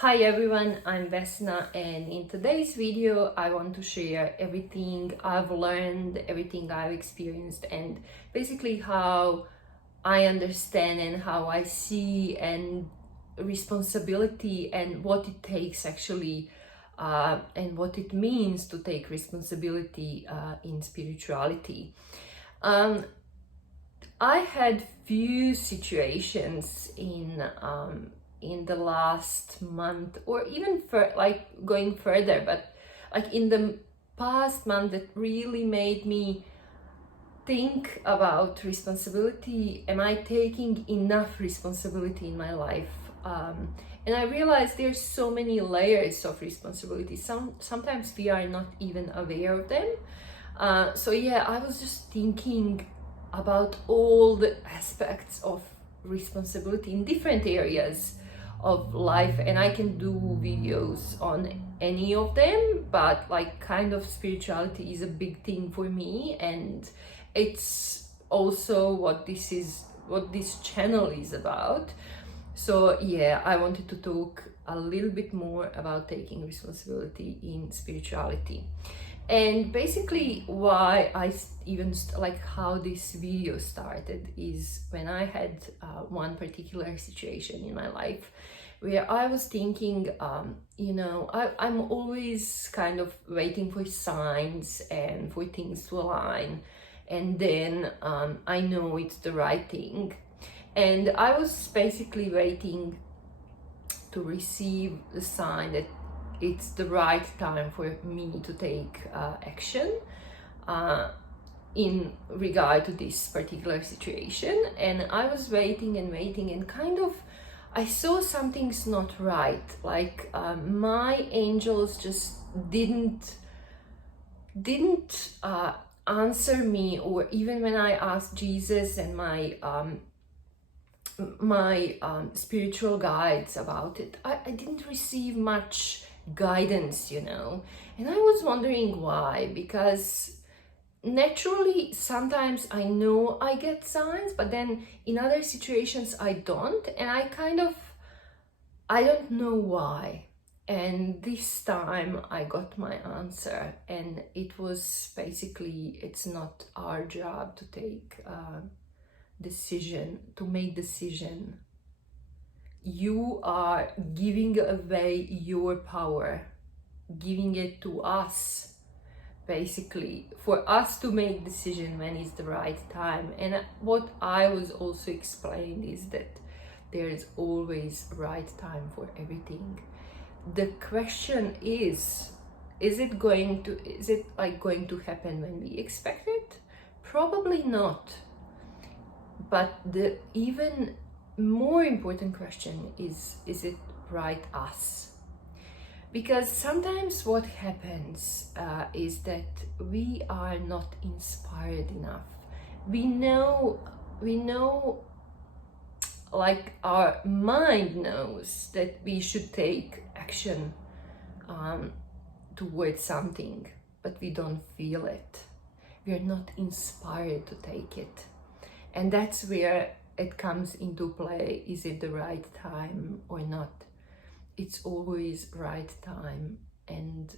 Hi everyone, I'm Vesna, and in today's video I want to share everything I've learned, everything I've experienced, and basically how I understand and how I see and responsibility and what it takes actually and what it means to take responsibility in spirituality. I had few situations in the last month, or even for like going further, but like in the past month, that really made me think about responsibility. Am I taking enough responsibility in my life? And I realized there's so many layers of responsibility. Sometimes we are not even aware of them. So yeah, I was just thinking about all the aspects of responsibility in different areas of life, and I can do videos on any of them, but like kind of spirituality is a big thing for me, and it's also what this channel is about. So yeah, I wanted to talk a little bit more about taking responsibility in spirituality. And basically why I even like how this video started is when I had one particular situation in my life where I was thinking, I'm always kind of waiting for signs and for things to align, and then I know it's the right thing. And I was basically waiting to receive the sign that it's the right time for me to take action in regard to this particular situation. And I was waiting and waiting, and kind of I saw something's not right. Like my angels just didn't answer me, or even when I asked Jesus and my spiritual guides about it, I didn't receive much guidance, and I was wondering why, because naturally sometimes I know I get signs, but then in other situations I don't, and I don't know why. And this time I got my answer, and it was basically, it's not our job to make decision. You are giving away your power, giving it to us, basically, for us to make decision when is the right time. And what I was also explained is that there is always right time for everything. The question is it going to happen when we expect it? Probably not. But the even more important question is it right us? Because sometimes what happens is that we are not inspired enough. We know, like our mind knows that we should take action towards something, but we don't feel it. We are not inspired to take it. And that's where it comes into play. Is it the right time or not? It's always right time, and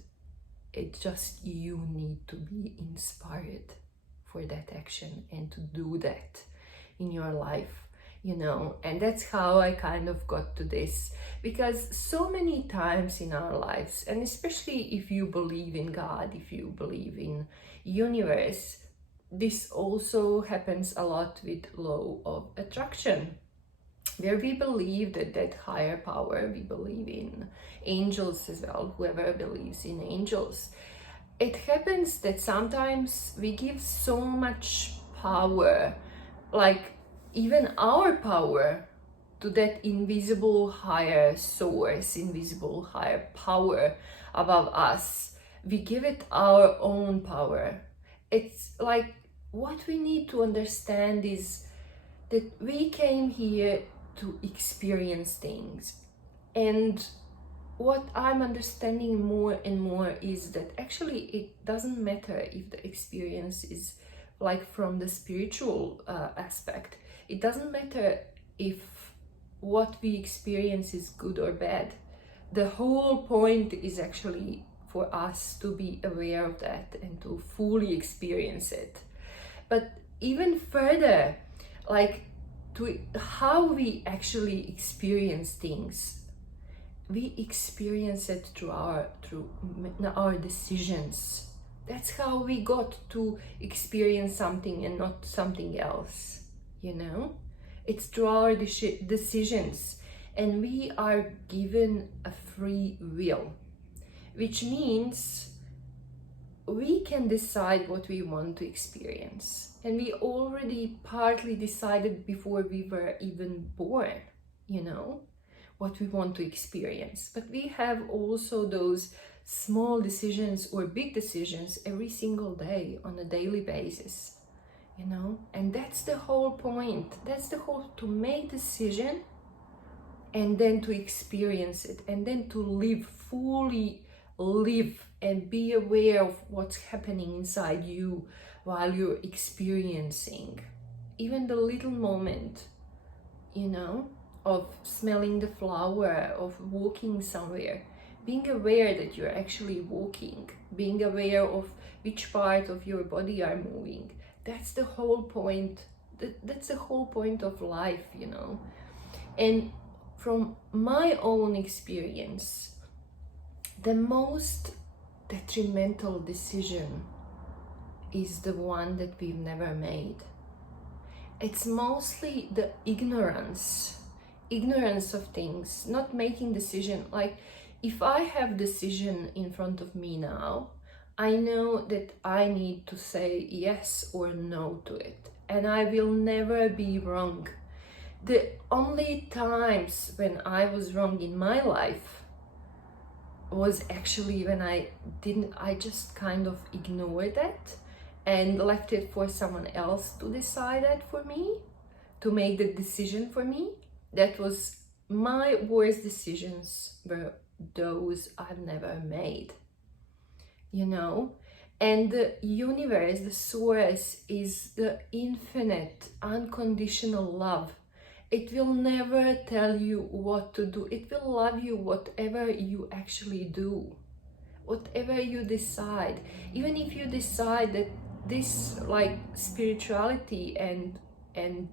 it just, you need to be inspired for that action and to do that in your life, and that's how I kind of got to this. Because so many times in our lives, and especially if you believe in God, if you believe in universe, this also happens a lot with law of attraction, where we believe that higher power, we believe in angels as well, whoever believes in angels. It happens that sometimes we give so much power, like even our power, to that invisible higher source, invisible higher power above us. We give it our own power. It's like, what we need to understand is that we came here to experience things. And what I'm understanding more and more is that actually it doesn't matter if the experience is like from the spiritual aspect. It doesn't matter if what we experience is good or bad. the whole point is actually for us to be aware of that and to fully experience it. But even further, like, to how we actually experience things, we experience it through our decisions. That's how we got to experience something and not something else, you know? It's through our decisions, and we are given a free will, which means we can decide what we want to experience. And we already partly decided before we were even born, you know, what we want to experience. But we have also those small decisions or big decisions every single day on a daily basis, you know. And that's the whole point. That's the whole, to make decision and then to experience it, and then to live, fully live, and be aware of what's happening inside you while you're experiencing even the little moment, you know, of smelling the flower, of walking somewhere, being aware that you're actually walking, being aware of which part of your body are moving. That's the whole point. That's the whole point of life, you know. And from my own experience, the most detrimental decision is the one that we've never made. It's mostly the ignorance of things, not making decision. Like, if I have decision in front of me now, I know that I need to say yes or no to it, and I will never be wrong. The only times when I was wrong in my life was actually when I just kind of ignored that and left it for someone else to decide that for me, to make the decision for me. That was my worst decisions, were those I've never made, you know. And the universe, the source, is the infinite, unconditional love. It will never tell you what to do. It will love you whatever you actually do, whatever you decide. Even if you decide that this, like, spirituality and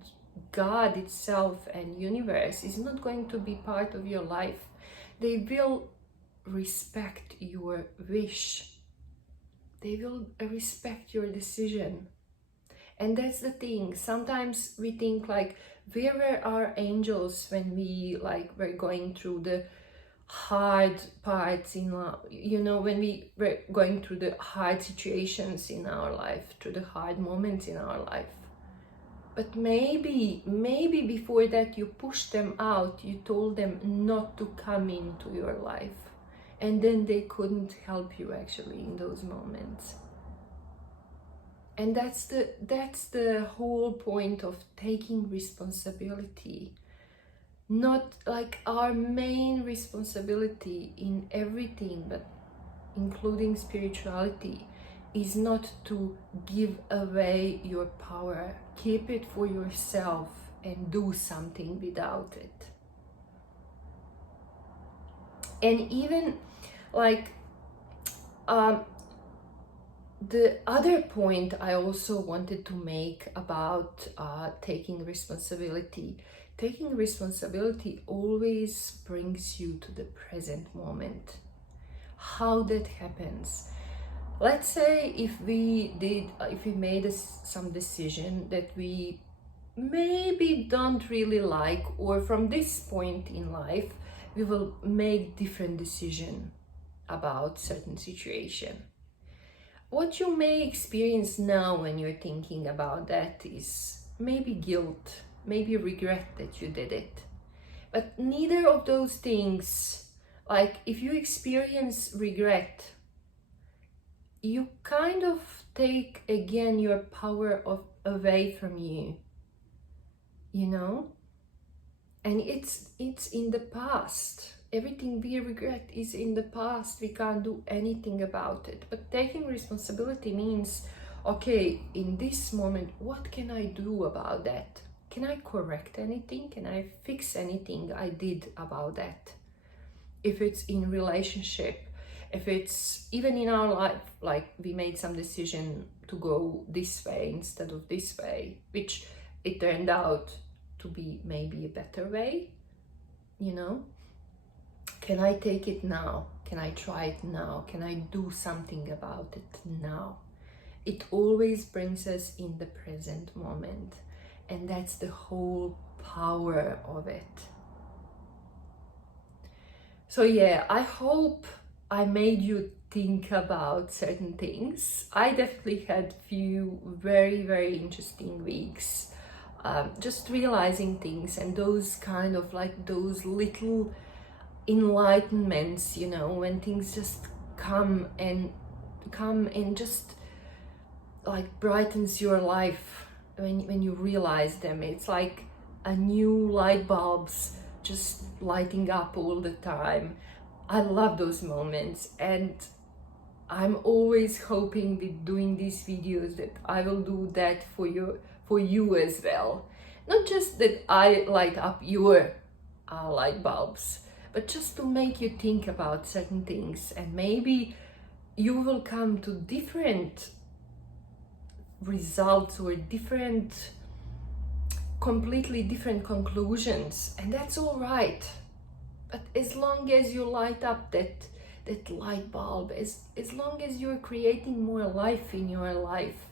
God itself and universe is not going to be part of your life, they will respect your wish. They will respect your decision. And that's the thing. Sometimes we think, like, where were our angels when we, like, were going through the hard parts in life, you know, when we were going through the hard situations in our life, through the hard moments in our life. But maybe before that you pushed them out, you told them not to come into your life, and then they couldn't help you actually in those moments. And that's the whole point of taking responsibility. Not, like, our main responsibility in everything, but including spirituality, is not to give away your power. Keep it for yourself and do something without it. And even, like, the other point I also wanted to make about taking responsibility. Taking responsibility always brings you to the present moment. How that happens? Let's say if we made some decision that we maybe don't really like, or from this point in life we will make different decision about certain situation. What you may experience now when you're thinking about that is maybe guilt, maybe regret that you did it. But neither of those things, like, if you experience regret, you kind of take again your power away from you, you know? And it's in the past. Everything we regret is in the past. We can't do anything about it. But taking responsibility means, okay, in this moment, what can I do about that? Can I correct anything? Can I fix anything I did about that? if it's in relationship, if it's even in our life, like we made some decision to go this way instead of this way, which it turned out to be maybe a better way, you know? Can I take it now? Can I try it now? Can I do something about it now? It always brings us in the present moment, and that's the whole power of it. So yeah, I hope I made you think about certain things. I definitely had few very, very interesting weeks, just realizing things, and those kind of like those little enlightenments, you know, when things just come and just like brightens your life when you realize them. It's like a new light bulbs just lighting up all the time. I love those moments, and I'm always hoping with doing these videos that I will do that for you as well. Not just that I light up your light bulbs, but just to make you think about certain things, and maybe you will come to different results or completely different conclusions, and that's all right. But as long as you light up that light bulb, as long as you're creating more life in your life,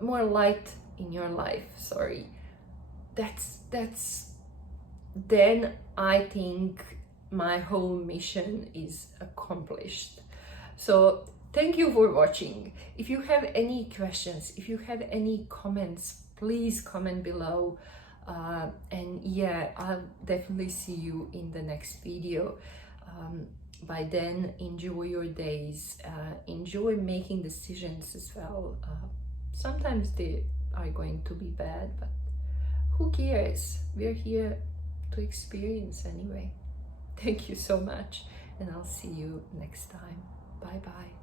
more light in your life, sorry, that's then I think my whole mission is accomplished. So thank you for watching. If you have any questions, if you have any comments, please comment below. And yeah, I'll definitely see you in the next video. By then, enjoy your days, enjoy making decisions as well. Sometimes they are going to be bad, but who cares? We're here to experience anyway. Thank you so much, and I'll see you next time. Bye bye.